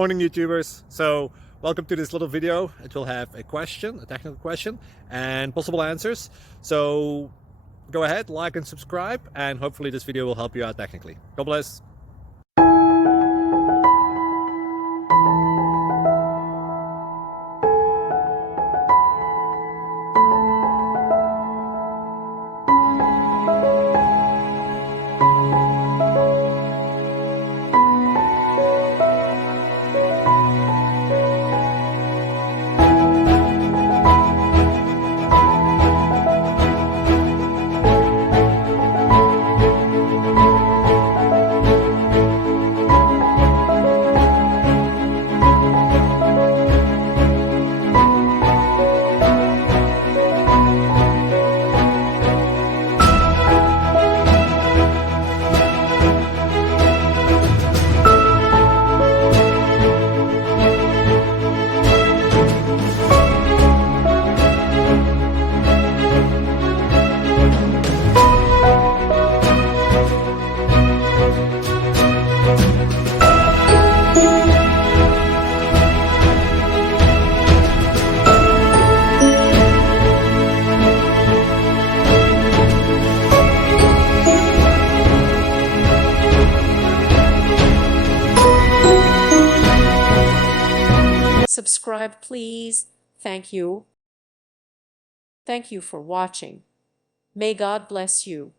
Morning YouTubers. So welcome to this little video. It will have a question, a technical question, and possible answers. So go ahead, like and subscribe, and hopefully this video will help you out technically. God bless. Subscribe, please. Thank you. Thank you for watching. May God bless you.